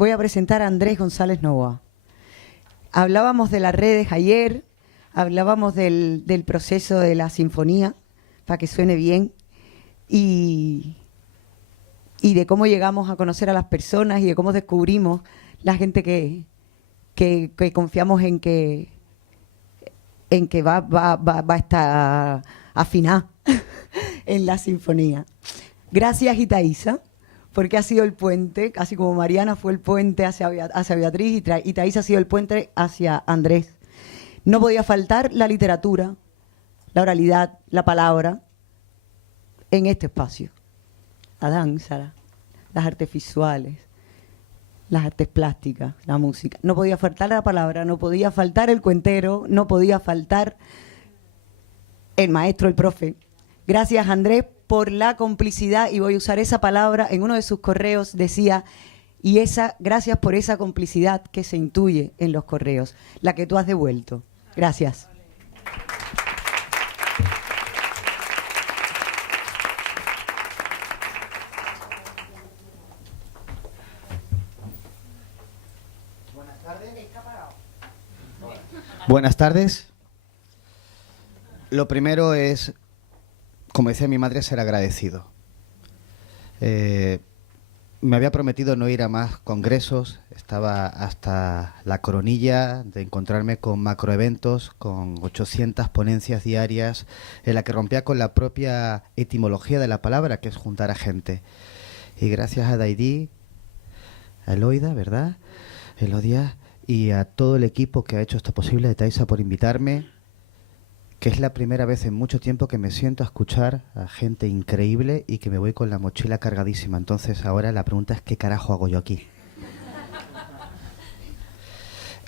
voy a presentar a Andrés González Novoa. Hablábamos de las redes ayer, hablábamos del proceso de la sinfonía, para que suene bien, y de cómo llegamos a conocer a las personas y de cómo descubrimos la gente que confiamos en que va a estar afinada en la sinfonía. Gracias, Itaísa, porque ha sido el puente, así como Mariana fue el puente hacia Beatriz, y Itaísa ha sido el puente hacia Andrés. No podía faltar la literatura, la oralidad, la palabra en este espacio. La danza, las artes visuales, las artes plásticas, la música. No podía faltar la palabra, no podía faltar el cuentero, no podía faltar el maestro, el profe. Gracias, Andrés, por la complicidad, y voy a usar esa palabra. En uno de sus correos decía, gracias por esa complicidad que se intuye en los correos, la que tú has devuelto. Gracias. Buenas tardes. Lo primero es, como decía mi madre, ser agradecido. Me había prometido no ir a más congresos, estaba hasta la coronilla de encontrarme con macroeventos, con 800 ponencias diarias, en la que rompía con la propia etimología de la palabra, que es juntar a gente. Y gracias a Daidí, a Eloida, ¿verdad? Elodia, y a todo el equipo que ha hecho esto posible, de Taisa, por invitarme, que es la primera vez en mucho tiempo que me siento a escuchar a gente increíble y que me voy con la mochila cargadísima. Entonces ahora la pregunta es, ¿qué carajo hago yo aquí?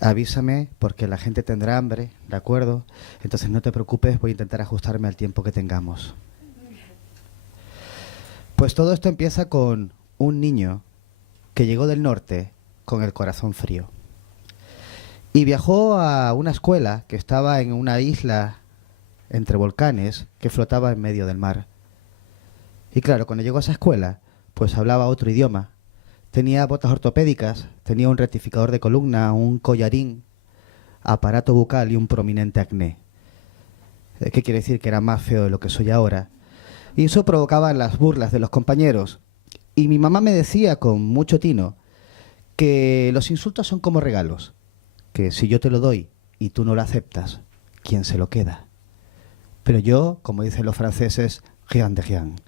Avísame, porque la gente tendrá hambre, ¿de acuerdo? Entonces no te preocupes, voy a intentar ajustarme al tiempo que tengamos. Pues todo esto empieza con un niño que llegó del norte con el corazón frío. Y viajó a una escuela que estaba en una isla entre volcanes que flotaba en medio del mar. Y claro, cuando llegó a esa escuela, pues hablaba otro idioma. Tenía botas ortopédicas, tenía un rectificador de columna, un collarín, aparato bucal y un prominente acné. ¿Qué quiere decir? Que era más feo de lo que soy ahora. Y eso provocaba las burlas de los compañeros. Y mi mamá me decía con mucho tino que los insultos son como regalos, que si yo te lo doy y tú no lo aceptas, ¿quién se lo queda? Pero yo, como dicen los franceses, rien de rien.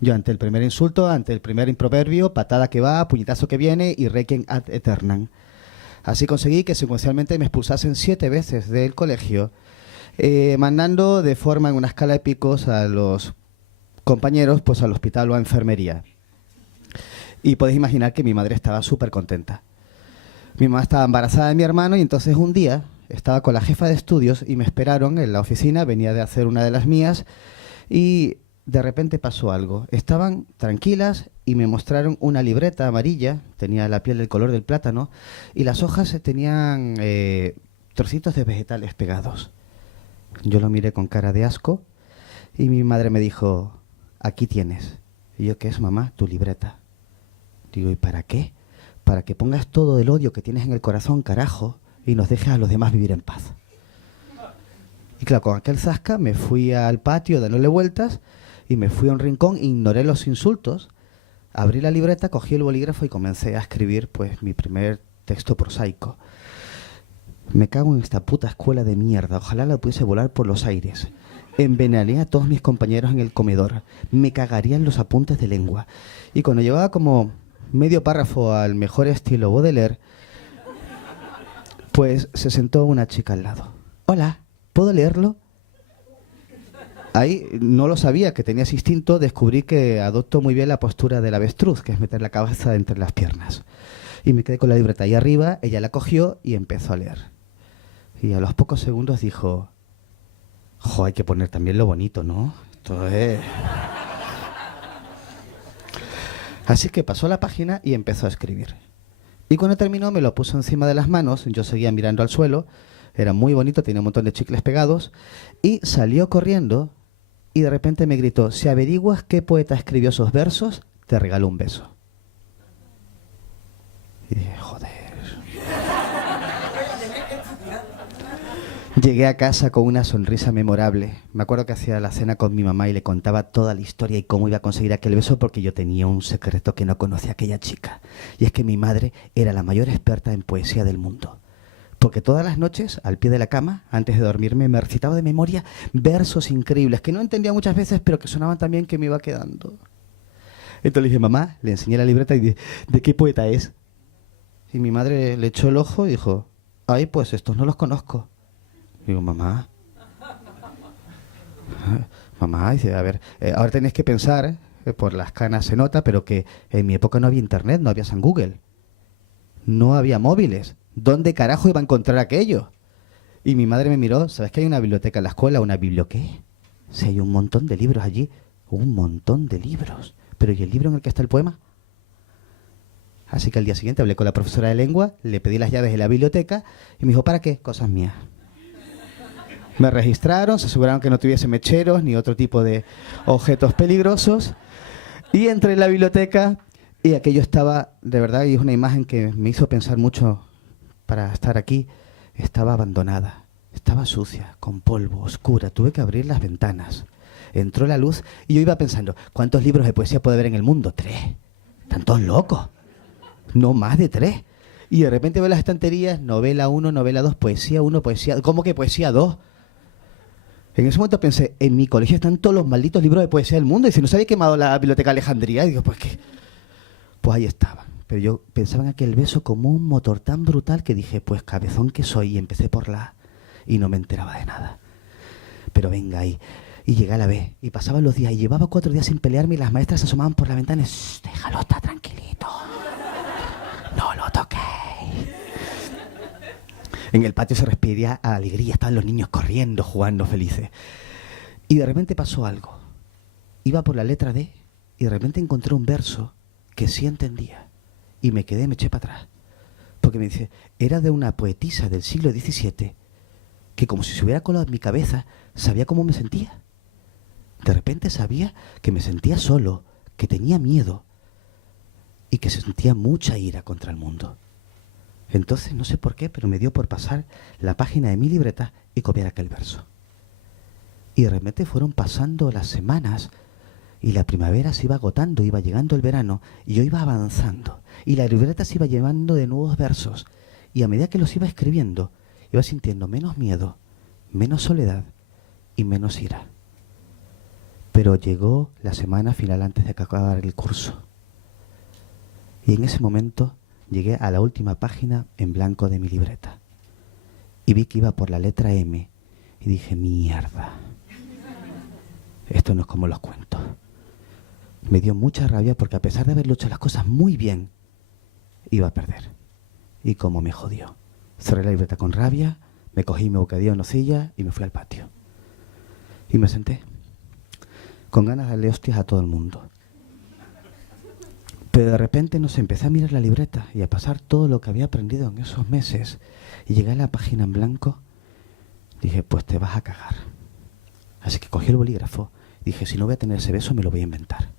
Yo ante el primer insulto, ante el primer improverbio, patada que va, puñetazo que viene y requiem ad aeternam. Así conseguí que secuencialmente me expulsasen 7 veces del colegio, mandando de forma en una escala de picos a los compañeros pues al hospital o a enfermería. Y podéis imaginar que mi madre estaba súper contenta. Mi mamá estaba embarazada de mi hermano y entonces un día estaba con la jefa de estudios y me esperaron en la oficina, venía de hacer una de las mías y de repente pasó algo. Estaban tranquilas y me mostraron una libreta amarilla, tenía la piel del color del plátano y las hojas tenían trocitos de vegetales pegados. Yo lo miré con cara de asco y mi madre me dijo, aquí tienes. Y yo, ¿qué es, mamá? Tu libreta. Digo, ¿y para qué? Para que pongas todo el odio que tienes en el corazón, carajo, y nos dejes a los demás vivir en paz. Y claro, con aquel zasca me fui al patio dándole vueltas y me fui a un rincón, ignoré los insultos, abrí la libreta, cogí el bolígrafo y comencé a escribir pues mi primer texto prosaico. Me cago en esta puta escuela de mierda, ojalá la pudiese volar por los aires. Envenenaría a todos mis compañeros en el comedor, me cagaría en los apuntes de lengua. Y cuando llevaba como medio párrafo al mejor estilo Baudelaire, pues se sentó una chica al lado. Hola, ¿puedo leerlo? Ahí no lo sabía, que tenía ese instinto, descubrí que adopto muy bien la postura del avestruz, que es meter la cabeza entre las piernas. Y me quedé con la libreta ahí arriba, ella la cogió y empezó a leer. Y a los pocos segundos dijo, jo, hay que poner también lo bonito, ¿no? Esto es... Así que pasó la página y empezó a escribir. Y cuando terminó me lo puso encima de las manos, yo seguía mirando al suelo, era muy bonito, tenía un montón de chicles pegados, y salió corriendo y de repente me gritó, si averiguas qué poeta escribió esos versos, te regalo un beso. Y dije, joder. Llegué a casa con una sonrisa memorable. Me acuerdo que hacía la cena con mi mamá y le contaba toda la historia y cómo iba a conseguir aquel beso, porque yo tenía un secreto que no conocía aquella chica. Y es que mi madre era la mayor experta en poesía del mundo. Porque todas las noches, al pie de la cama, antes de dormirme, me recitaba de memoria versos increíbles que no entendía muchas veces, pero que sonaban tan bien que me iba quedando. Entonces le dije, mamá, le enseñé la libreta y ¿de qué poeta es? Y mi madre le echó el ojo y dijo, ay, pues estos no los conozco. Digo, mamá. Mamá, dice, a ver, ahora tenéis que pensar, por las canas se nota, pero que en mi época no había internet, no había San Google. No había móviles. ¿Dónde carajo iba a encontrar aquello? Y mi madre me miró, ¿sabes que hay una biblioteca en la escuela? ¿Una biblioqué? Sí, hay un montón de libros allí. Un montón de libros. Pero ¿y el libro en el que está el poema? Así que al día siguiente hablé con la profesora de lengua, le pedí las llaves de la biblioteca y me dijo, ¿para qué? Cosas mías. Me registraron, se aseguraron que no tuviese mecheros ni otro tipo de objetos peligrosos. Y entré en la biblioteca y aquello estaba, de verdad, y es una imagen que me hizo pensar mucho para estar aquí, estaba abandonada, estaba sucia, con polvo, oscura. Tuve que abrir las ventanas. Entró la luz y yo iba pensando, ¿cuántos libros de poesía puede haber en el mundo? 3. Están todos locos. No más de 3. Y de repente veo las estanterías, novela 1, novela 2, poesía 1, poesía... ¿Cómo que poesía 2? En ese momento pensé, en mi colegio están todos los malditos libros de poesía del mundo. Y si no se había quemado la biblioteca Alejandría, y digo, pues qué. Pues ahí estaba. Pero yo pensaba en aquel beso como un motor tan brutal que dije, pues cabezón que soy. Y empecé por la A y no me enteraba de nada. Pero venga ahí. Y llegué a la B. Y pasaban los días. Y llevaba 4 días sin pelearme y las maestras se asomaban por la ventana y déjalo, está tranquilito. No lo toquéis. En el patio se respiraba alegría. Estaban los niños corriendo, jugando felices. Y de repente pasó algo. Iba por la letra D y de repente encontré un verso que sí entendía. Y me quedé, me eché para atrás. Porque me dice, era de una poetisa del siglo XVII que como si se hubiera colado en mi cabeza, sabía cómo me sentía. De repente sabía que me sentía solo, que tenía miedo y que sentía mucha ira contra el mundo. Entonces, no sé por qué, pero me dio por pasar la página de mi libreta y copiar aquel verso. Y de repente fueron pasando las semanas y la primavera se iba agotando, iba llegando el verano y yo iba avanzando. Y la libreta se iba llevando de nuevos versos. Y a medida que los iba escribiendo, iba sintiendo menos miedo, menos soledad y menos ira. Pero llegó la semana final antes de acabar el curso. Y en ese momento llegué a la última página en blanco de mi libreta. Y vi que iba por la letra M. Y dije, mierda. Esto no es como los cuentos. Me dio mucha rabia porque a pesar de haberlo hecho las cosas muy bien, iba a perder. Y como me jodió. Cerré la libreta con rabia, me cogí mi bocadillo en nocilla y me fui al patio. Y me senté, con ganas de darle hostias a todo el mundo. Pero de repente, no sé, empecé a mirar la libreta y a pasar todo lo que había aprendido en esos meses. Y llegué a la página en blanco, dije, pues te vas a cagar. Así que cogí el bolígrafo y dije, si no voy a tener ese beso, me lo voy a inventar.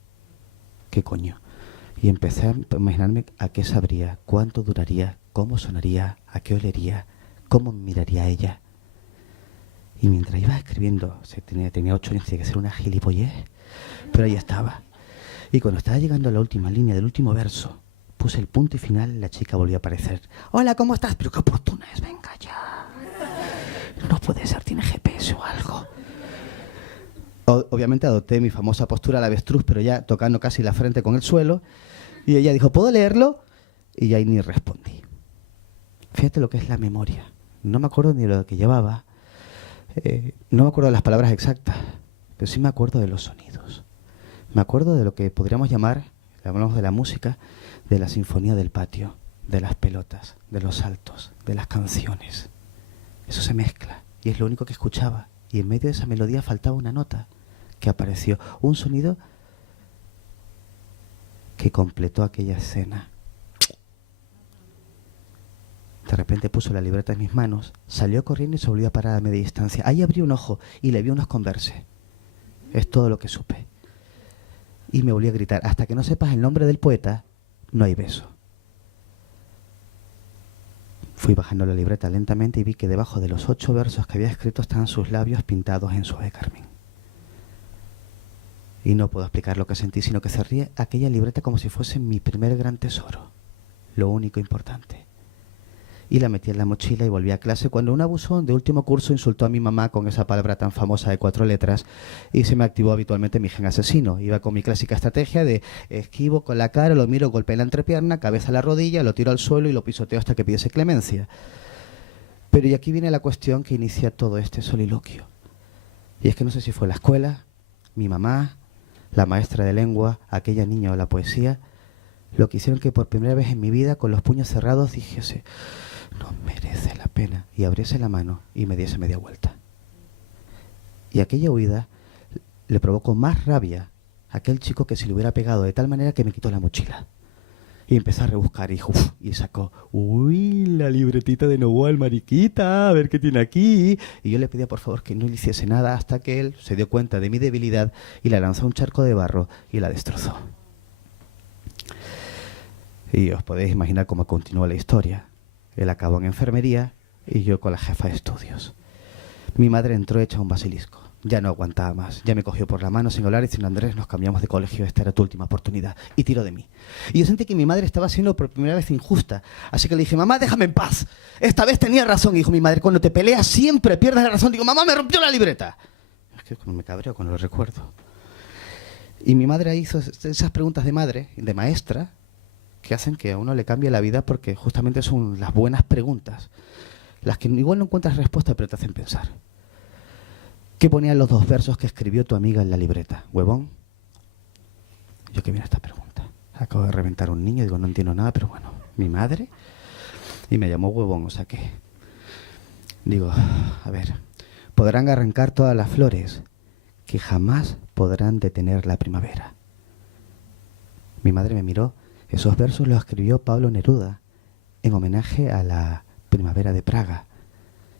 ¿Qué coño? Y empecé a imaginarme a qué sabría, cuánto duraría, cómo sonaría, a qué olería, cómo me miraría ella. Y mientras iba escribiendo, tenía 8 años, tenía que ser una gilipollez, pero ahí estaba. Y cuando estaba llegando a la última línea del último verso, puse el punto y final, la chica volvió a aparecer. Hola, ¿cómo estás? Pero qué oportuna es, venga ya. No puede ser, tiene GPS o algo. Obviamente adopté mi famosa postura al avestruz, pero ya tocando casi la frente con el suelo. Y ella dijo, ¿puedo leerlo? Y ya ahí ni respondí. Fíjate lo que es la memoria. No me acuerdo ni de lo que llevaba. No me acuerdo de las palabras exactas, pero sí me acuerdo de los sonidos. Me acuerdo de lo que podríamos llamar, hablamos de la música, de la sinfonía del patio, de las pelotas, de los saltos, de las canciones. Eso se mezcla y es lo único que escuchaba. Y en medio de esa melodía faltaba una nota que apareció, un sonido que completó aquella escena. De repente puso la libreta en mis manos, salió corriendo y se volvió a parar a media distancia. Ahí abrí un ojo y le vi unos Converse. Es todo lo que supe. Y me volví a gritar, hasta que no sepas el nombre del poeta, no hay beso. Fui bajando la libreta lentamente y vi que debajo de los 8 versos que había escrito estaban sus labios pintados en suave carmín. Y no puedo explicar lo que sentí, sino que cerré aquella libreta como si fuese mi primer gran tesoro, lo único importante. Y la metí en la mochila y volví a clase cuando un abusón de último curso insultó a mi mamá con esa palabra tan famosa de 4 letras y se me activó habitualmente mi gen asesino. Iba con mi clásica estrategia de esquivo con la cara, lo miro, golpeo la entrepierna, cabeza a la rodilla, lo tiro al suelo y lo pisoteo hasta que pidiese clemencia. Pero y aquí viene la cuestión que inicia todo este soliloquio. Y es que no sé si fue la escuela, mi mamá, la maestra de lengua, aquella niña o la poesía, lo que hicieron que por primera vez en mi vida, con los puños cerrados, dijese, no merece la pena, y abriese la mano y me diese media vuelta. Y aquella huida le provocó más rabia a aquel chico que se le hubiera pegado de tal manera que me quitó la mochila. Y empezó a rebuscar y sacó, uy, la libretita de Novoa, mariquita, a ver qué tiene aquí. Y yo le pedía por favor que no le hiciese nada hasta que él se dio cuenta de mi debilidad y la lanzó a un charco de barro y la destrozó. Y os podéis imaginar cómo continuó la historia. Él acabó en enfermería y yo con la jefa de estudios. Mi madre entró hecha un basilisco. Ya no aguantaba más. Ya me cogió por la mano sin hablar y diciendo, Andrés, nos cambiamos de colegio, esta era tu última oportunidad. Y tiró de mí. Y yo sentí que mi madre estaba siendo por primera vez injusta. Así que le dije, mamá, déjame en paz. Esta vez tenía razón. Y dijo mi madre, cuando te peleas siempre pierdes la razón. Digo, mamá, me rompió la libreta. Es que me cabreo cuando lo recuerdo. Y mi madre hizo esas preguntas de madre, de maestra, que hacen que a uno le cambie la vida porque justamente son las buenas preguntas. Las que igual no encuentras respuesta, pero te hacen pensar. ¿Qué ponían los 2 versos que escribió tu amiga en la libreta? ¿Huevón? Yo que viene esta pregunta. Acabo de reventar un niño, digo, no entiendo nada, pero bueno, mi madre. Y me llamó huevón, o sea que... Digo, a ver, podrán arrancar todas las flores que jamás podrán detener la primavera. Mi madre me miró. Esos versos los escribió Pablo Neruda en homenaje a la primavera de Praga.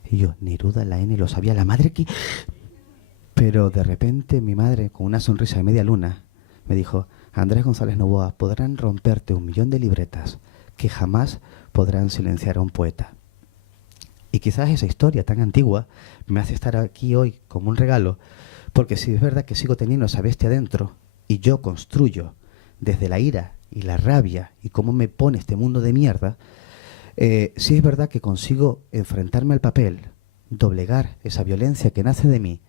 Y yo, Neruda, la N, lo sabía, la madre que... Pero de repente mi madre, con una sonrisa de media luna, me dijo, Andrés González Novoa, podrán romperte 1.000.000 de libretas que jamás podrán silenciar a un poeta. Y quizás esa historia tan antigua me hace estar aquí hoy como un regalo, porque si es verdad que sigo teniendo esa bestia dentro y yo construyo desde la ira y la rabia y cómo me pone este mundo de mierda, sí es verdad que consigo enfrentarme al papel, doblegar esa violencia que nace de mí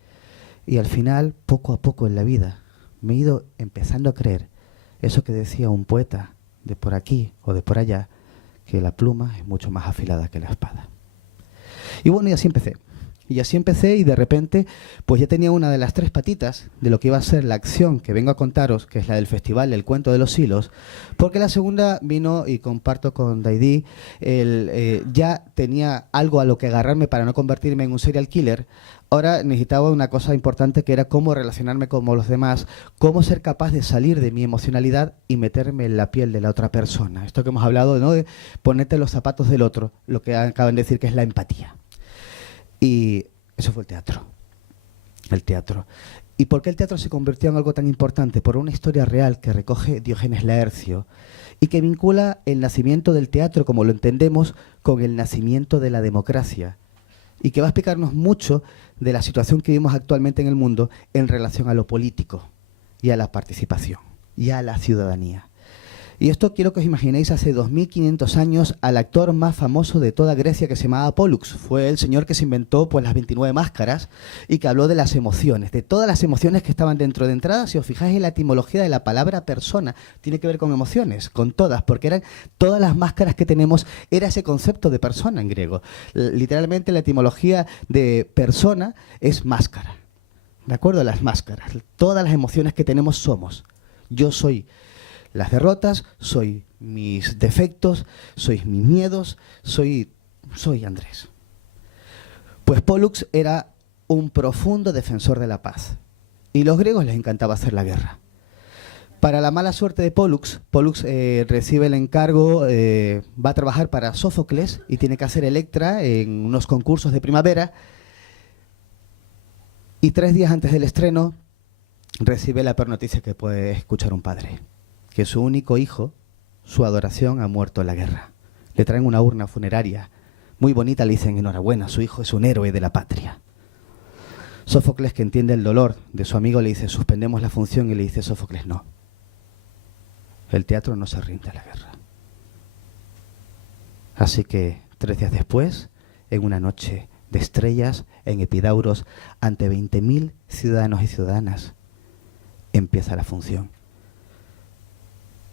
y al final, poco a poco en la vida, me he ido empezando a creer eso que decía un poeta de por aquí o de por allá, que la pluma es mucho más afilada que la espada. Y bueno, y así empecé. Y así empecé y de repente pues ya tenía una de las 3 patitas de lo que iba a ser la acción que vengo a contaros, que es la del Festival El Cuento de los Hilos, porque la segunda vino, y comparto con Daidí, ya tenía algo a lo que agarrarme para no convertirme en un serial killer. Ahora necesitaba una cosa importante que era cómo relacionarme con los demás, cómo ser capaz de salir de mi emocionalidad y meterme en la piel de la otra persona. Esto que hemos hablado, ¿no?, de ponerte los zapatos del otro, lo que acaban de decir que es la empatía. Y eso fue el teatro. El teatro. ¿Y por qué el teatro se convirtió en algo tan importante? Por una historia real que recoge Diógenes Laercio y que vincula el nacimiento del teatro, como lo entendemos, con el nacimiento de la democracia. Y que va a explicarnos mucho de la situación que vivimos actualmente en el mundo en relación a lo político y a la participación y a la ciudadanía. Y esto quiero que os imaginéis hace 2500 años al actor más famoso de toda Grecia, que se llamaba Pólux. Fue el señor que se inventó pues las 29 máscaras y que habló de las emociones, de todas las emociones que estaban dentro. De entrada, si os fijáis en la etimología de la palabra persona, tiene que ver con emociones, con todas, porque eran todas las máscaras que tenemos, era ese concepto de persona en griego. Literalmente la etimología de persona es máscara. ¿De acuerdo? Las máscaras. Todas las emociones que tenemos somos. Yo soy las derrotas, soy mis defectos, sois mis miedos, soy Andrés. Pues Pólux era un profundo defensor de la paz. Y los griegos les encantaba hacer la guerra. Para la mala suerte de Pólux, recibe el encargo, va a trabajar para Sófocles y tiene que hacer Electra en unos concursos de primavera. Y 3 días antes del estreno recibe la peor noticia que puede escuchar un padre: que su único hijo, su adoración, ha muerto en la guerra. Le traen una urna funeraria muy bonita, le dicen enhorabuena, su hijo es un héroe de la patria. Sófocles, que entiende el dolor de su amigo, le dice suspendemos la función y le dice Sófocles no. El teatro no se rinde a la guerra. Así que 3 días después, en una noche de estrellas, en Epidauros, ante 20.000 ciudadanos y ciudadanas, empieza la función.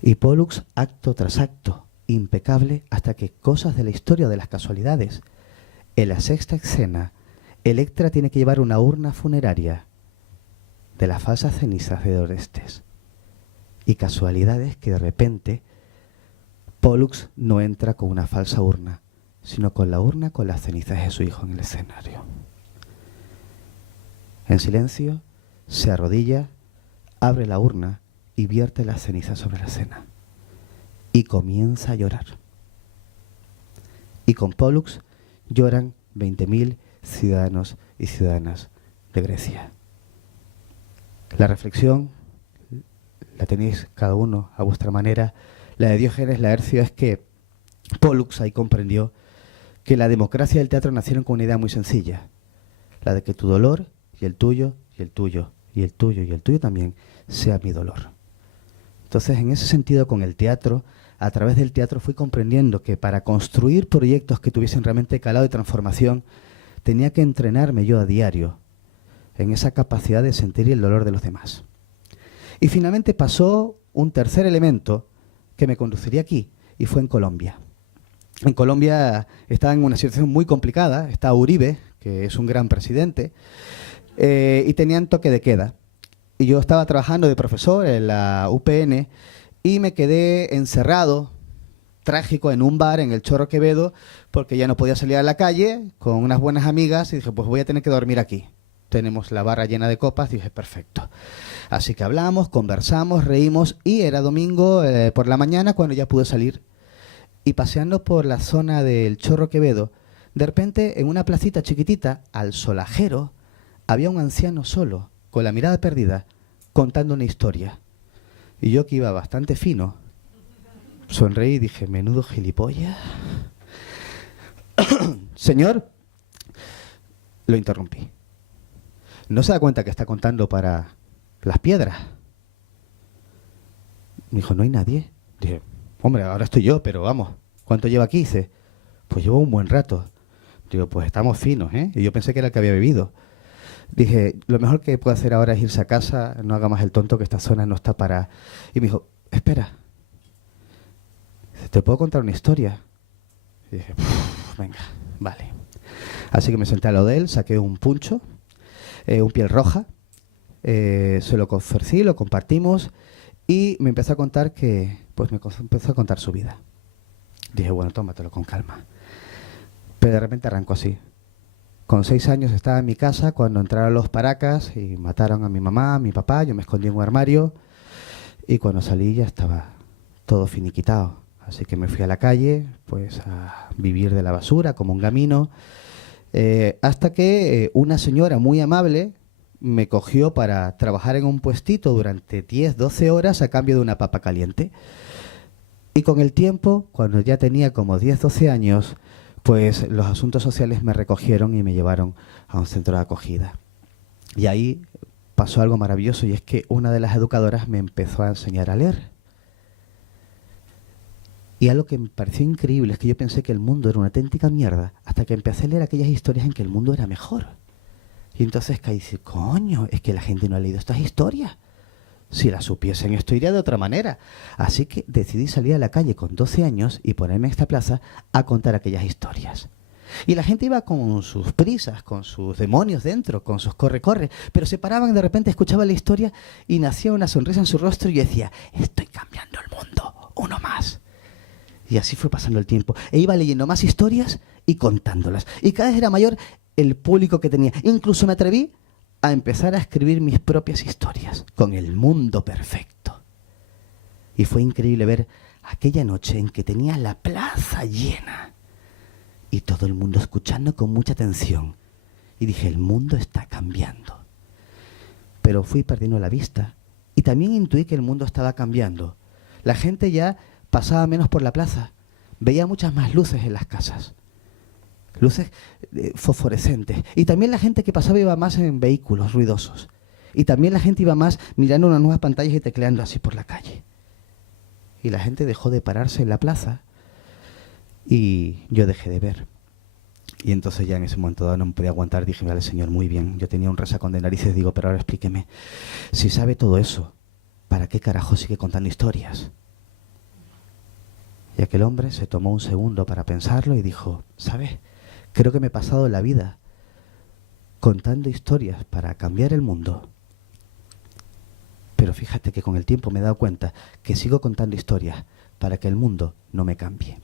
Y Pólux, acto tras acto, impecable, hasta que cosas de la historia de las casualidades. En la sexta escena, Electra tiene que llevar una urna funeraria de las falsas cenizas de Orestes. Y casualidades que de repente Pólux no entra con una falsa urna, sino con la urna con las cenizas de su hijo en el escenario. En silencio, se arrodilla, abre la urna y vierte las cenizas sobre la escena. Y comienza a llorar. Y con Pólux lloran 20.000 ciudadanos y ciudadanas de Grecia. La reflexión la tenéis cada uno a vuestra manera. La de Diógenes Laercio es que Pólux ahí comprendió que la democracia y el teatro nacieron con una idea muy sencilla, la de que tu dolor y el tuyo y el tuyo y el tuyo y el tuyo también sea mi dolor. Entonces, en ese sentido, con el teatro, a través del teatro fui comprendiendo que para construir proyectos que tuviesen realmente calado y transformación, tenía que entrenarme yo a diario en esa capacidad de sentir el dolor de los demás. Y finalmente pasó un tercer elemento que me conduciría aquí, y fue en Colombia. En Colombia estaba en una situación muy complicada, está Uribe, que es un gran presidente, y tenían toque de queda. Y yo estaba trabajando de profesor en la UPN y me quedé encerrado, trágico, en un bar en el Chorro Quevedo, porque ya no podía salir a la calle con unas buenas amigas y dije, pues voy a tener que dormir aquí. Tenemos la barra llena de copas, dije, perfecto. Así que hablamos, conversamos, reímos y era domingo por la mañana cuando ya pude salir. Y paseando por la zona del Chorro Quevedo, de repente en una placita chiquitita, al solajero, había un anciano solo, con la mirada perdida, contando una historia. Y yo, que iba bastante fino, sonreí y dije, menudo gilipollas. Señor, lo interrumpí. ¿No se da cuenta que está contando para las piedras? Me dijo, ¿no hay nadie? Dije, hombre, ahora estoy yo, pero vamos, ¿cuánto lleva aquí? Dice, pues llevo un buen rato. Digo, pues estamos finos, ¿eh? Y yo pensé que era el que había bebido. Dije, lo mejor que puedo hacer ahora es irse a casa, no haga más el tonto, que esta zona no está para... Y me dijo, espera, ¿te puedo contar una historia? Y dije, venga, vale. Así que me senté al lado de él, saqué un puncho, un piel roja, se lo ofrecí, lo compartimos y me empezó a contar empezó a contar su vida. Dije, bueno, tómatelo con calma. Pero de repente arrancó así. Con 6 años estaba en mi casa cuando entraron los paracas y mataron a mi mamá, a mi papá. Yo me escondí en un armario y cuando salí ya estaba todo finiquitado. Así que me fui a la calle, pues a vivir de la basura como un gamino, hasta que una señora muy amable me cogió para trabajar en un puestito durante 10, 12 horas a cambio de una papa caliente. Y con el tiempo, cuando ya tenía como 10, 12 años, pues los asuntos sociales me recogieron y me llevaron a un centro de acogida. Y ahí pasó algo maravilloso, y es que una de las educadoras me empezó a enseñar a leer. Y algo que me pareció increíble es que yo pensé que el mundo era una auténtica mierda hasta que empecé a leer aquellas historias en que el mundo era mejor. Y entonces caí y dije, coño, es que la gente no ha leído estas historias. Si las supiesen, esto iría de otra manera. Así que decidí salir a la calle con 12 años y ponerme en esta plaza a contar aquellas historias. Y la gente iba con sus prisas, con sus demonios dentro, con sus corre-corre, pero se paraban y de repente escuchaba la historia y nacía una sonrisa en su rostro y yo decía, estoy cambiando el mundo, uno más. Y así fue pasando el tiempo. E iba leyendo más historias y contándolas. Y cada vez era mayor el público que tenía. Incluso me atreví a empezar a escribir mis propias historias con el mundo perfecto. Y fue increíble ver aquella noche en que tenía la plaza llena y todo el mundo escuchando con mucha atención. Y dije, el mundo está cambiando. Pero fui perdiendo la vista y también intuí que el mundo estaba cambiando. La gente ya pasaba menos por la plaza, veía muchas más luces en las casas. luces fosforescentes. Y también la gente que pasaba iba más en vehículos ruidosos. Y también la gente iba más mirando unas nuevas pantallas y tecleando así por la calle. Y la gente dejó de pararse en la plaza y yo dejé de ver. Y entonces ya en ese momento dado no me podía aguantar. Dije, vale, señor, muy bien. Yo tenía un resacón de narices. Digo, pero ahora explíqueme. Si sabe todo eso, ¿para qué carajo sigue contando historias? Y aquel hombre se tomó un segundo para pensarlo y dijo, ¿sabes? Creo que me he pasado la vida contando historias para cambiar el mundo. Pero fíjate que con el tiempo me he dado cuenta que sigo contando historias para que el mundo no me cambie.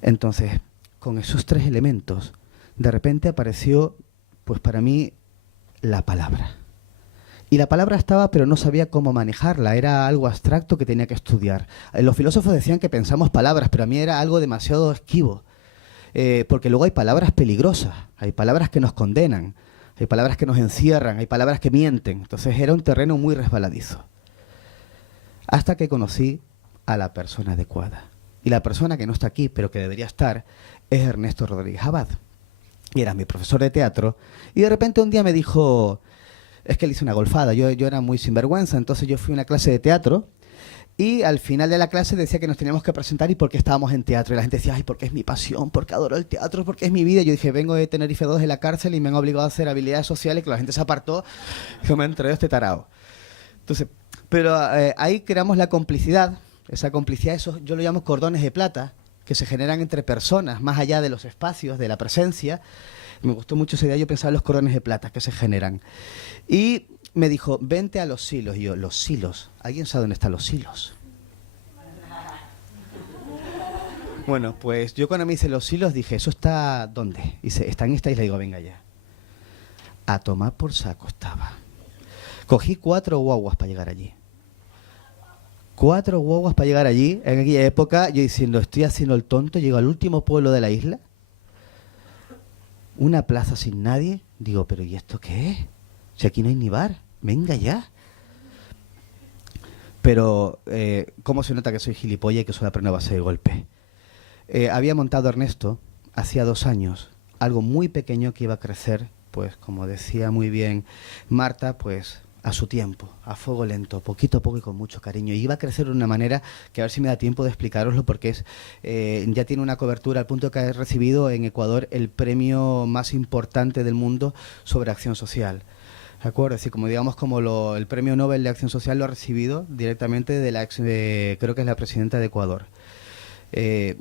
Entonces, con esos tres elementos, de repente apareció, pues para mí, la palabra. Y la palabra estaba, pero no sabía cómo manejarla. Era algo abstracto que tenía que estudiar. Los filósofos decían que pensamos palabras, pero a mí era algo demasiado esquivo. Porque luego hay palabras peligrosas, hay palabras que nos condenan, hay palabras que nos encierran, hay palabras que mienten. Entonces era un terreno muy resbaladizo. Hasta que conocí a la persona adecuada. Y la persona que no está aquí, pero que debería estar, es Ernesto Rodríguez Abad. Y era mi profesor de teatro. Y de repente un día me dijo, es que le hice una golfada, yo era muy sinvergüenza, entonces yo fui a una clase de teatro. Y al final de la clase decía que nos teníamos que presentar y por qué estábamos en teatro. Y la gente decía, ay, porque es mi pasión, porque adoro el teatro, porque es mi vida. Y yo dije, vengo de Tenerife 2 de la cárcel y me han obligado a hacer habilidades sociales, que la gente se apartó. Y yo me entré este tarao. Entonces, pero ahí creamos la complicidad. Esa complicidad, esos, yo lo llamo cordones de plata, que se generan entre personas, más allá de los espacios, de la presencia. Me gustó mucho esa idea, yo pensaba en los cordones de plata que se generan. Y me dijo, vente a los silos. Y yo, ¿los silos? ¿Alguien sabe dónde están los silos? Bueno, pues yo cuando me hice los silos dije, ¿eso está dónde? Y dice, está en esta isla. Y digo, venga ya. A tomar por saco estaba. Cogí 4 guaguas para llegar allí. 4 guaguas para llegar allí. En aquella época, yo diciendo, estoy haciendo el tonto, llego al último pueblo de la isla. Una plaza sin nadie. Digo, ¿pero y esto qué es? Si aquí no hay ni bar. Venga ya. Pero, ¿cómo se nota que soy gilipollas y que solo aprendo a base de golpe? Había montado Ernesto, hacía 2 años, algo muy pequeño que iba a crecer, pues, como decía muy bien Marta, pues, a su tiempo, a fuego lento, poquito a poco y con mucho cariño. Y iba a crecer de una manera que a ver si me da tiempo de explicaroslo, porque es ya tiene una cobertura al punto que ha recibido en Ecuador el premio más importante del mundo sobre acción social. ¿De acuerdo? Es decir, como digamos, como el premio Nobel de Acción Social lo ha recibido directamente de la creo que es la presidenta de Ecuador. Es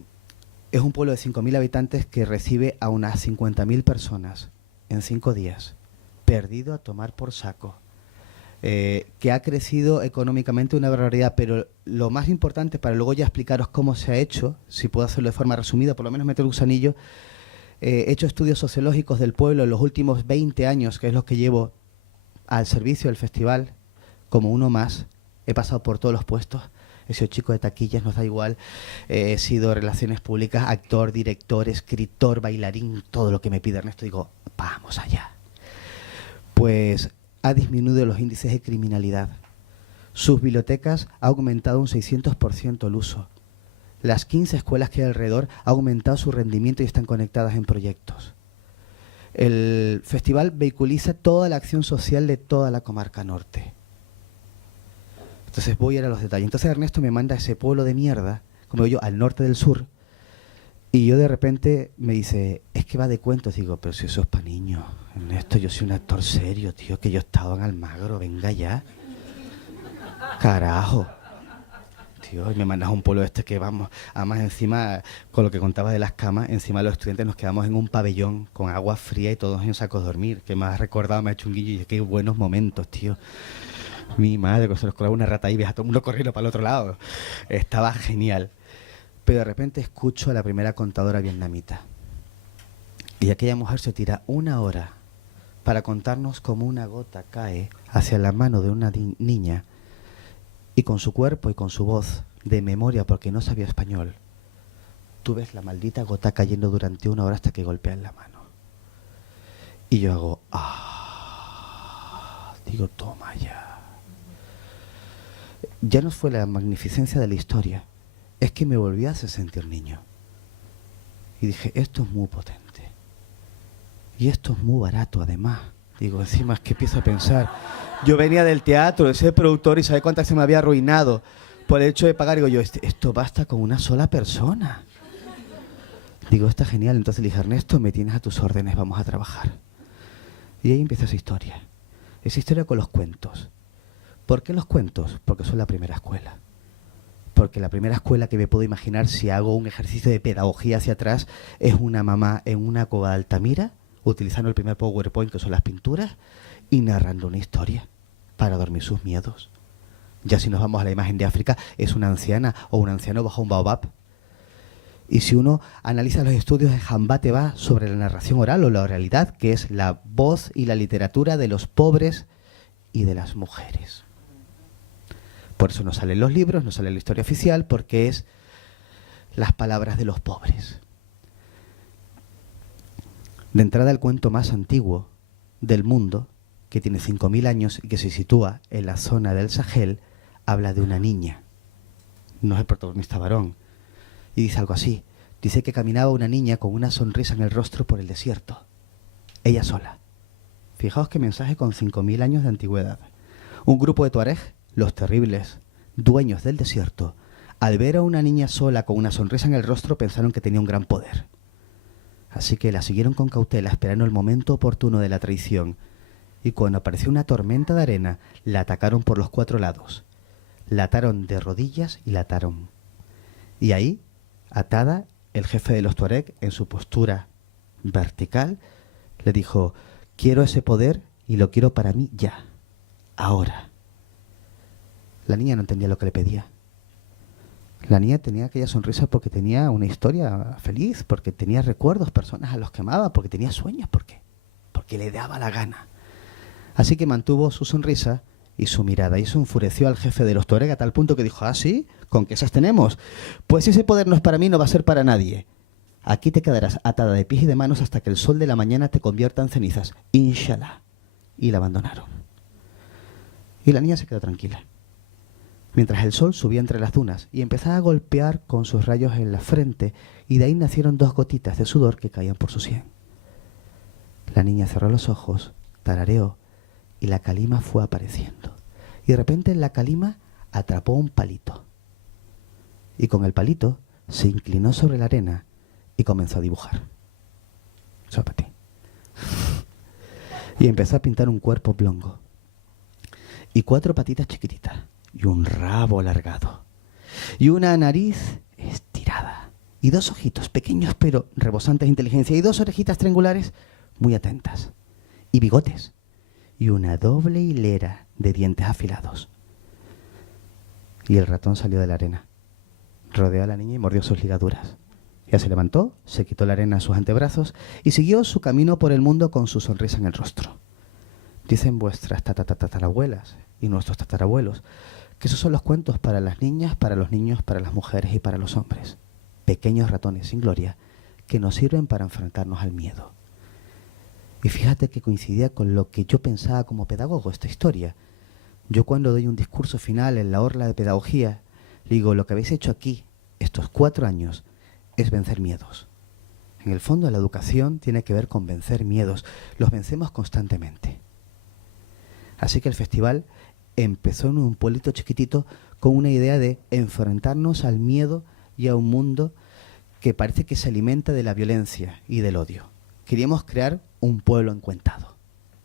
un pueblo de 5.000 habitantes que recibe a unas 50.000 personas en 5 días, perdido a tomar por saco. Que ha crecido económicamente una barbaridad, pero lo más importante, para luego ya explicaros cómo se ha hecho, si puedo hacerlo de forma resumida, por lo menos meter un gusanillo, he hecho estudios sociológicos del pueblo en los últimos 20 años, que es lo que llevo al servicio del festival, como uno más. He pasado por todos los puestos, he sido chico de taquillas, nos da igual, he sido relaciones públicas, actor, director, escritor, bailarín, todo lo que me pide Ernesto, digo, vamos allá. Pues ha disminuido los índices de criminalidad. Sus bibliotecas ha aumentado un 600% el uso. Las 15 escuelas que hay alrededor ha aumentado su rendimiento y están conectadas en proyectos. El festival vehiculiza toda la acción social de toda la comarca norte. Entonces voy a ir a los detalles. Entonces Ernesto me manda a ese pueblo de mierda, como digo yo, al norte del sur, y yo de repente me dice, es que va de cuentos. Digo, pero si eso es para niños, Ernesto, yo soy un actor serio, tío, que yo estaba en Almagro, venga ya. Carajo. Tío, y me mandas a un pueblo que vamos, además encima, con lo que contaba de las camas, encima los estudiantes nos quedamos en un pabellón con agua fría y todos en sacos de dormir, que me ha recordado, me ha hecho un guillo y dije, qué buenos momentos, tío. Mi madre, que se nos colaba una rata ahí, veía todo el mundo corriendo para el otro lado. Estaba genial. Pero de repente escucho a la primera contadora vietnamita. Y aquella mujer se tira 1 hora para contarnos cómo una gota cae hacia la mano de una niña y con su cuerpo y con su voz, de memoria porque no sabía español, tú ves la maldita gota cayendo durante 1 hora hasta que golpea en la mano. Y yo hago, digo, toma ya. Ya no fue la magnificencia de la historia, es que me volví a hacer sentir niño. Y dije, esto es muy potente. Y esto es muy barato, además. Digo, encima es que empiezo a pensar. Yo venía del teatro, de ser productor y sabe cuántas se me había arruinado por el hecho de pagar. Digo yo, esto basta con una sola persona. Digo, está genial. Entonces le dije, Ernesto, me tienes a tus órdenes, vamos a trabajar. Y ahí empieza esa historia. Esa historia con los cuentos. ¿Por qué los cuentos? Porque son la primera escuela. Porque la primera escuela que me puedo imaginar, si hago un ejercicio de pedagogía hacia atrás, es una mamá en una cova de Altamira, utilizando el primer PowerPoint, que son las pinturas, y narrando una historia para dormir sus miedos. Ya si nos vamos a la imagen de África, es una anciana o un anciano bajo un baobab. Y si uno analiza los estudios de Hambate-Ba sobre la narración oral o la oralidad, que es la voz y la literatura de los pobres y de las mujeres. Por eso no salen los libros, no sale la historia oficial, porque es las palabras de los pobres. De entrada, el cuento más antiguo del mundo, que tiene 5.000 años y que se sitúa en la zona del Sahel, habla de una niña. No es el protagonista varón. Y dice algo así. Dice que caminaba una niña con una sonrisa en el rostro por el desierto. Ella sola. Fijaos qué mensaje con 5.000 años de antigüedad. Un grupo de tuareg, los terribles dueños del desierto, al ver a una niña sola con una sonrisa en el rostro, pensaron que tenía un gran poder. Así que la siguieron con cautela, esperando el momento oportuno de la traición. Y cuando apareció una tormenta de arena, la atacaron por los 4 lados. La ataron de rodillas y la ataron. Y ahí, atada, el jefe de los tuareg, en su postura vertical, le dijo, quiero ese poder y lo quiero para mí ya, ahora. La niña no entendía lo que le pedía. La niña tenía aquella sonrisa porque tenía una historia feliz, porque tenía recuerdos, personas a los que amaba, porque tenía sueños, ¿por qué? Porque le daba la gana. Así que mantuvo su sonrisa y su mirada, y eso enfureció al jefe de los tuareg a tal punto que dijo, ¿ah, sí? ¿Con qué esas tenemos? Pues ese poder no es para mí, no va a ser para nadie. Aquí te quedarás atada de pies y de manos hasta que el sol de la mañana te convierta en cenizas. Inshallah. Y la abandonaron. Y la niña se quedó tranquila. Mientras el sol subía entre las dunas y empezaba a golpear con sus rayos en la frente, y de ahí nacieron 2 gotitas de sudor que caían por su sien. La niña cerró los ojos, tarareó, y la calima fue apareciendo. Y de repente la calima atrapó un palito. Y con el palito se inclinó sobre la arena y comenzó a dibujar. Eso es para ti. Y empezó a pintar un cuerpo oblongo. Y 4 patitas chiquititas. Y un rabo alargado. Y una nariz estirada. Y 2 ojitos pequeños pero rebosantes de inteligencia. Y 2 orejitas triangulares muy atentas. Y bigotes. Y una doble hilera de dientes afilados. Y el ratón salió de la arena. Rodeó a la niña y mordió sus ligaduras. Ella se levantó, se quitó la arena a sus antebrazos y siguió su camino por el mundo con su sonrisa en el rostro. Dicen vuestras tatarabuelas y nuestros tatarabuelos que esos son los cuentos para las niñas, para los niños, para las mujeres y para los hombres. Pequeños ratones sin gloria que nos sirven para enfrentarnos al miedo. Y fíjate que coincidía con lo que yo pensaba como pedagogo, esta historia. Yo cuando doy un discurso final en la orla de pedagogía, le digo, lo que habéis hecho aquí, estos 4 años, es vencer miedos. En el fondo la educación tiene que ver con vencer miedos. Los vencemos constantemente. Así que el festival empezó en un pueblito chiquitito con una idea de enfrentarnos al miedo y a un mundo que parece que se alimenta de la violencia y del odio. Queríamos crear un pueblo encuentado,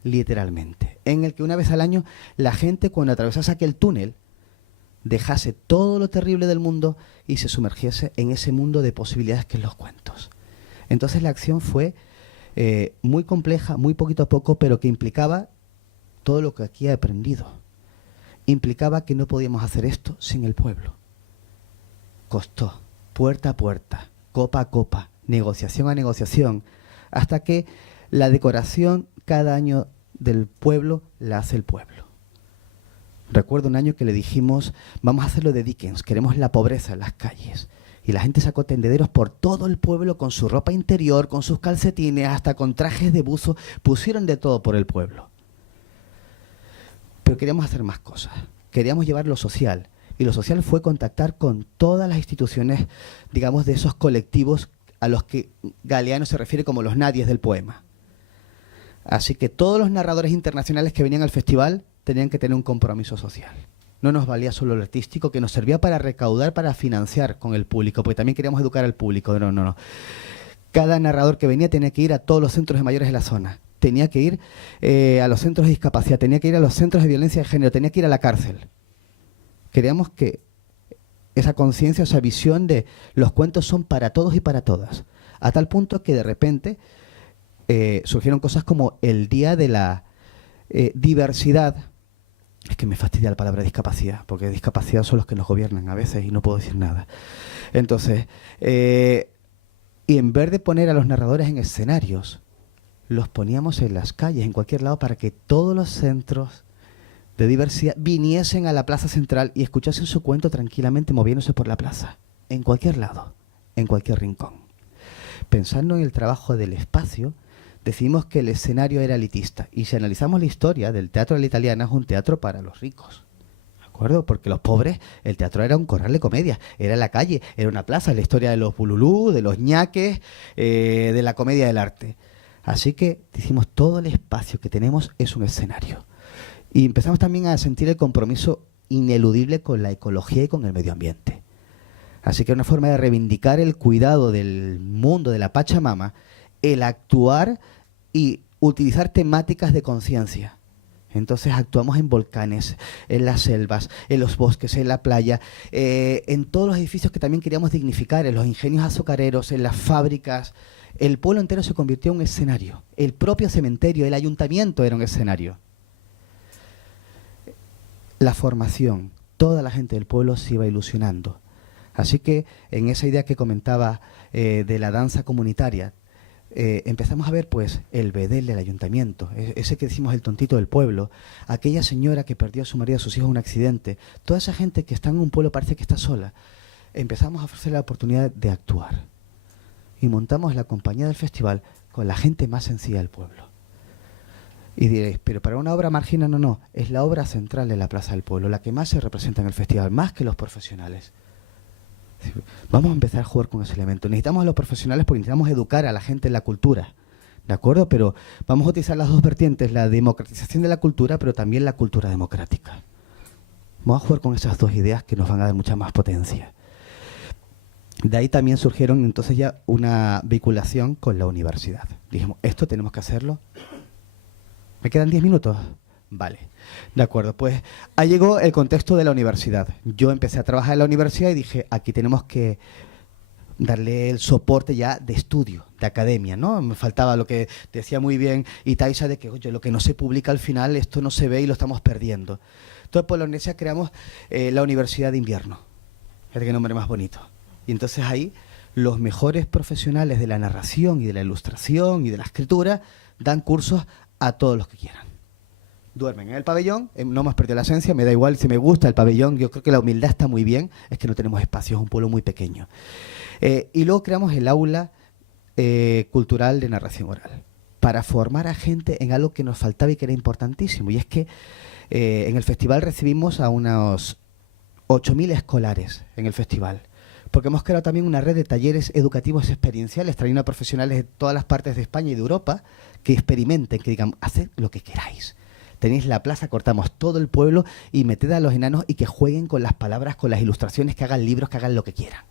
literalmente, en el que una vez al año la gente, cuando atravesase aquel túnel, dejase todo lo terrible del mundo y se sumergiese en ese mundo de posibilidades que es los cuentos. Entonces la acción fue muy compleja, muy poquito a poco, pero que implicaba todo lo que aquí he aprendido. Implicaba que no podíamos hacer esto sin el pueblo. Costó, puerta a puerta, copa a copa, negociación a negociación, hasta que la decoración cada año del pueblo la hace el pueblo. Recuerdo un año que le dijimos, vamos a hacerlo de Dickens, queremos la pobreza en las calles. Y la gente sacó tendederos por todo el pueblo con su ropa interior, con sus calcetines, hasta con trajes de buzo, pusieron de todo por el pueblo. Pero queríamos hacer más cosas, queríamos llevar lo social. Y lo social fue contactar con todas las instituciones, digamos, de esos colectivos a los que Galeano se refiere como los nadies del poema. Así que todos los narradores internacionales que venían al festival tenían que tener un compromiso social. No nos valía solo lo artístico, que nos servía para recaudar, para financiar con el público, porque también queríamos educar al público. No. Cada narrador que venía tenía que ir a todos los centros de mayores de la zona. Tenía que ir a los centros de discapacidad, tenía que ir a los centros de violencia de género, tenía que ir a la cárcel. Queríamos que esa conciencia, esa visión de los cuentos son para todos y para todas. A tal punto que de repente surgieron cosas como el Día de la Diversidad. Es que me fastidia la palabra discapacidad, porque discapacidad son los que nos gobiernan a veces y no puedo decir nada. Entonces, y en vez de poner a los narradores en escenarios, los poníamos en las calles, en cualquier lado, para que todos los centros de diversidad viniesen a la plaza central y escuchasen su cuento tranquilamente moviéndose por la plaza, en cualquier lado, en cualquier rincón. Pensando en el trabajo del espacio, decimos que el escenario era elitista. Y si analizamos la historia del teatro de la Italiana, es un teatro para los ricos. ¿De acuerdo? Porque los pobres, el teatro era un corral de comedia, era la calle, era una plaza, la historia de los bululú, de los ñaques, de la comedia del arte. Así que decimos, todo el espacio que tenemos es un escenario. Y empezamos también a sentir el compromiso ineludible con la ecología y con el medio ambiente. Así que una forma de reivindicar el cuidado del mundo, de la Pachamama, el actuar y utilizar temáticas de conciencia. Entonces actuamos en volcanes, en las selvas, en los bosques, en la playa, en todos los edificios que también queríamos dignificar, en los ingenios azucareros, en las fábricas. El pueblo entero se convirtió en un escenario. El propio cementerio, el ayuntamiento era un escenario. La formación, toda la gente del pueblo se iba ilusionando. Así que en esa idea que comentaba de la danza comunitaria, empezamos a ver pues el bedel del ayuntamiento, ese que decimos el tontito del pueblo, aquella señora que perdió a su marido y a sus hijos en un accidente, toda esa gente que está en un pueblo parece que está sola. Empezamos a ofrecer la oportunidad de actuar y montamos la compañía del festival con la gente más sencilla del pueblo. Y diréis, pero para una obra marginal no, es la obra central de la Plaza del Pueblo, la que más se representa en el festival, más que los profesionales. Vamos a empezar a jugar con ese elemento. Necesitamos a los profesionales porque necesitamos educar a la gente en la cultura, ¿de acuerdo? Pero vamos a utilizar las dos vertientes, la democratización de la cultura, pero también la cultura democrática. Vamos a jugar con esas dos ideas que nos van a dar mucha más potencia. De ahí también surgieron entonces ya una vinculación con la universidad. Dijimos, esto tenemos que hacerlo. ¿Me quedan 10 minutos? Vale, de acuerdo. Pues ahí llegó el contexto de la universidad. Yo empecé a trabajar en la universidad y dije, aquí tenemos que darle el soporte ya de estudio, de academia, ¿no? Me faltaba lo que decía muy bien Itaiza de que, oye, lo que no se publica al final, esto no se ve y lo estamos perdiendo. Entonces, por la universidad creamos la Universidad de Invierno. Fíjate qué nombre más bonito. Y entonces ahí los mejores profesionales de la narración y de la ilustración y de la escritura dan cursos a todos los que quieran. Duermen en el pabellón, no hemos perdido la esencia, me da igual si me gusta el pabellón, yo creo que la humildad está muy bien, es que no tenemos espacio, es un pueblo muy pequeño. Y luego creamos el aula cultural de narración oral, para formar a gente en algo que nos faltaba y que era importantísimo, y es que en el festival recibimos a unos 8.000 escolares en el festival, porque hemos creado también una red de talleres educativos experienciales, trayendo a profesionales de todas las partes de España y de Europa que experimenten, que digan, haced lo que queráis. Tenéis la plaza, cortamos todo el pueblo y meted a los enanos y que jueguen con las palabras, con las ilustraciones, que hagan libros, que hagan lo que quieran.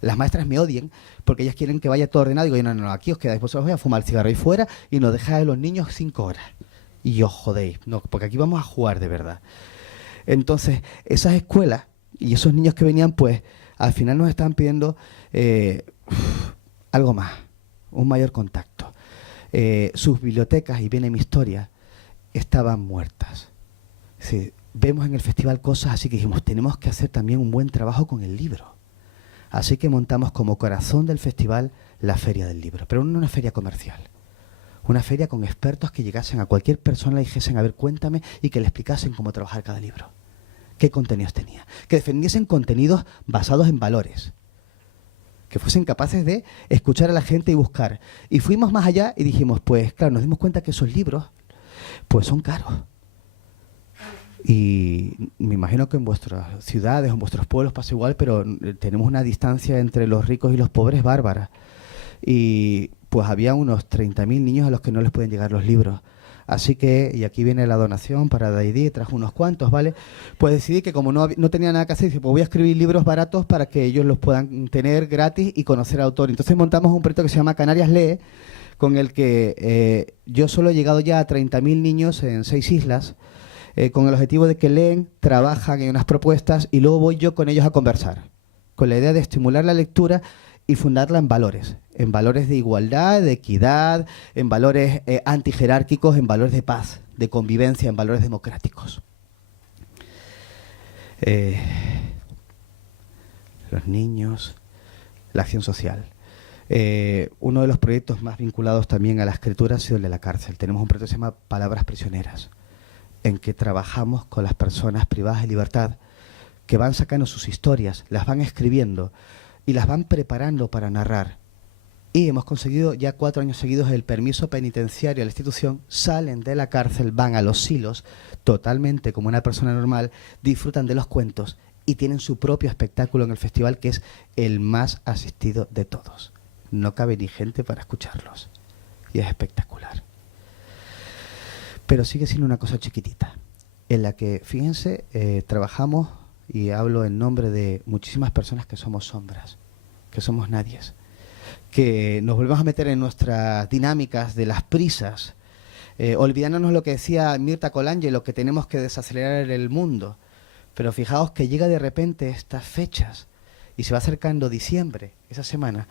Las maestras me odian porque ellas quieren que vaya todo ordenado. Digo, no, aquí os quedáis, vosotros vais a fumar el cigarro ahí fuera y nos dejáis a los niños 5 horas. Y os jodéis, no, porque aquí vamos a jugar de verdad. Entonces, esas escuelas y esos niños que venían, pues, al final nos estaban pidiendo algo más, un mayor contacto. Sus bibliotecas, y viene mi historia, estaban muertas. Sí, vemos en el festival cosas así que dijimos, tenemos que hacer también un buen trabajo con el libro. Así que montamos como corazón del festival la Feria del Libro, pero no una feria comercial. Una feria con expertos que llegasen a cualquier persona y dijesen, a ver, cuéntame, y que le explicasen cómo trabajar cada libro. Qué contenidos tenía. Que defendiesen contenidos basados en valores. Que fuesen capaces de escuchar a la gente y buscar. Y fuimos más allá y dijimos, pues claro, nos dimos cuenta que esos libros pues son caros. Y me imagino que en vuestras ciudades o en vuestros pueblos pasa igual, pero tenemos una distancia entre los ricos y los pobres bárbara. Y pues había unos 30.000 niños a los que no les pueden llegar los libros. Así que, y aquí viene la donación para Daidí, trajo unos cuantos, ¿vale? Pues decidí que como no tenía nada que hacer, dije, pues voy a escribir libros baratos para que ellos los puedan tener gratis y conocer al autor. Entonces montamos un proyecto que se llama Canarias Lee, con el que yo solo he llegado ya a 30.000 niños en 6 islas, con el objetivo de que leen, trabajan en unas propuestas y luego voy yo con ellos a conversar, con la idea de estimular la lectura y fundarla en valores de igualdad, de equidad, en valores antijerárquicos, en valores de paz, de convivencia, en valores democráticos. Los niños, la acción social. Uno de los proyectos más vinculados también a la escritura ha sido el de la cárcel. Tenemos un proyecto que se llama Palabras Prisioneras, en que trabajamos con las personas privadas de libertad que van sacando sus historias, las van escribiendo y las van preparando para narrar. Y hemos conseguido ya 4 años seguidos el permiso penitenciario a la institución, salen de la cárcel, van a los silos, totalmente como una persona normal, disfrutan de los cuentos y tienen su propio espectáculo en el festival, que es el más asistido de todos. No cabe ni gente para escucharlos. Y es espectacular. Pero sigue siendo una cosa chiquitita, en la que, fíjense, trabajamos, y hablo en nombre de muchísimas personas que somos sombras, que somos nadies, que nos volvemos a meter en nuestras dinámicas de las prisas, olvidándonos lo que decía Mirta Colangelo, que tenemos que desacelerar el mundo. Pero fijaos que llega de repente estas fechas y se va acercando diciembre, esa semana,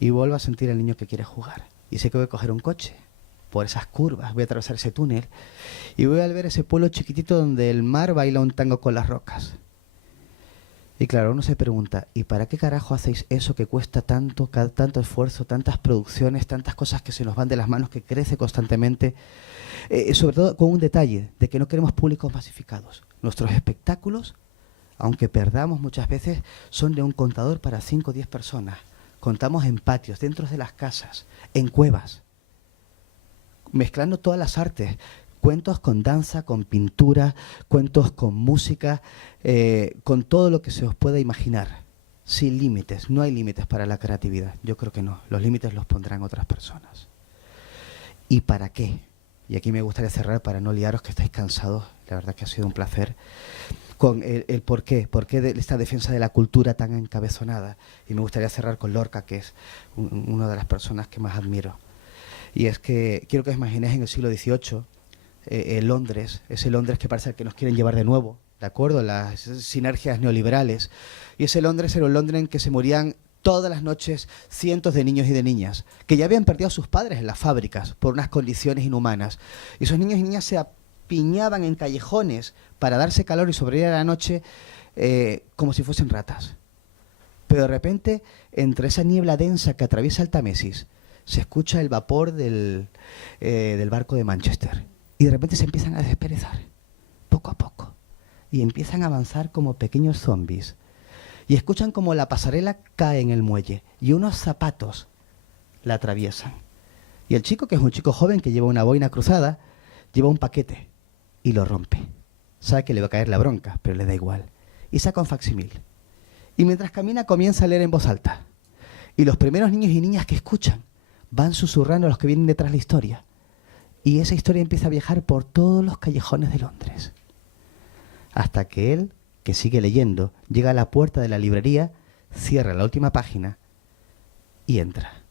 y vuelvo a sentir al niño que quiere jugar. Y sé que voy a coger un coche por esas curvas, voy a atravesar ese túnel y voy a ver ese pueblo chiquitito donde el mar baila un tango con las rocas. Y claro, uno se pregunta, ¿y para qué carajo hacéis eso que cuesta tanto, tanto esfuerzo, tantas producciones, tantas cosas que se nos van de las manos, que crece constantemente? Sobre todo con un detalle, de que no queremos públicos masificados. Nuestros espectáculos, aunque perdamos muchas veces, son de un contador para 5 o 10 personas. Contamos en patios, dentro de las casas, en cuevas, mezclando todas las artes. Cuentos con danza, con pintura, cuentos con música, con todo lo que se os pueda imaginar. Sin límites, no hay límites para la creatividad. Yo creo que no, los límites los pondrán otras personas. ¿Y para qué? Y aquí me gustaría cerrar para no liaros, que estáis cansados. La verdad que ha sido un placer. Con el por qué de esta defensa de la cultura tan encabezonada. Y me gustaría cerrar con Lorca, que es una de las personas que más admiro. Y es que quiero que os imaginéis en el siglo XVIII, Londres, ese Londres que parece que nos quieren llevar de nuevo, ¿de acuerdo? Las sinergias neoliberales. Y ese Londres era un Londres en que se morían todas las noches cientos de niños y de niñas, que ya habían perdido a sus padres en las fábricas por unas condiciones inhumanas. Y esos niños y niñas se apiñaban en callejones para darse calor y sobrevivir a la noche como si fuesen ratas. Pero de repente, entre esa niebla densa que atraviesa el Támesis, se escucha el vapor del barco de Manchester. Y de repente se empiezan a desperezar, poco a poco. Y empiezan a avanzar como pequeños zombies. Y escuchan como la pasarela cae en el muelle y unos zapatos la atraviesan. Y el chico, que es un chico joven que lleva una boina cruzada, lleva un paquete y lo rompe. Sabe que le va a caer la bronca, pero le da igual. Y saca un facsimil. Y mientras camina comienza a leer en voz alta. Y los primeros niños y niñas que escuchan van susurrando a los que vienen detrás de la historia. Y esa historia empieza a viajar por todos los callejones de Londres. Hasta que él, que sigue leyendo, llega a la puerta de la librería, cierra la última página y entra.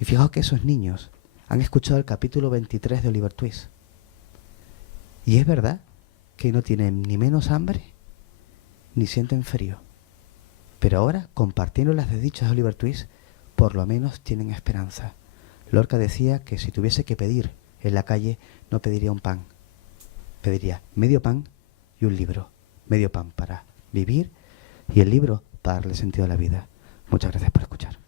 Y fijaos que esos niños han escuchado el capítulo 23 de Oliver Twist. Y es verdad que no tienen ni menos hambre, ni sienten frío. Pero ahora, compartiendo las desdichas de Oliver Twist, por lo menos tienen esperanza. Lorca decía que si tuviese que pedir en la calle, no pediría un pan. Pediría medio pan y un libro. Medio pan para vivir y el libro para darle sentido a la vida. Muchas gracias por escuchar.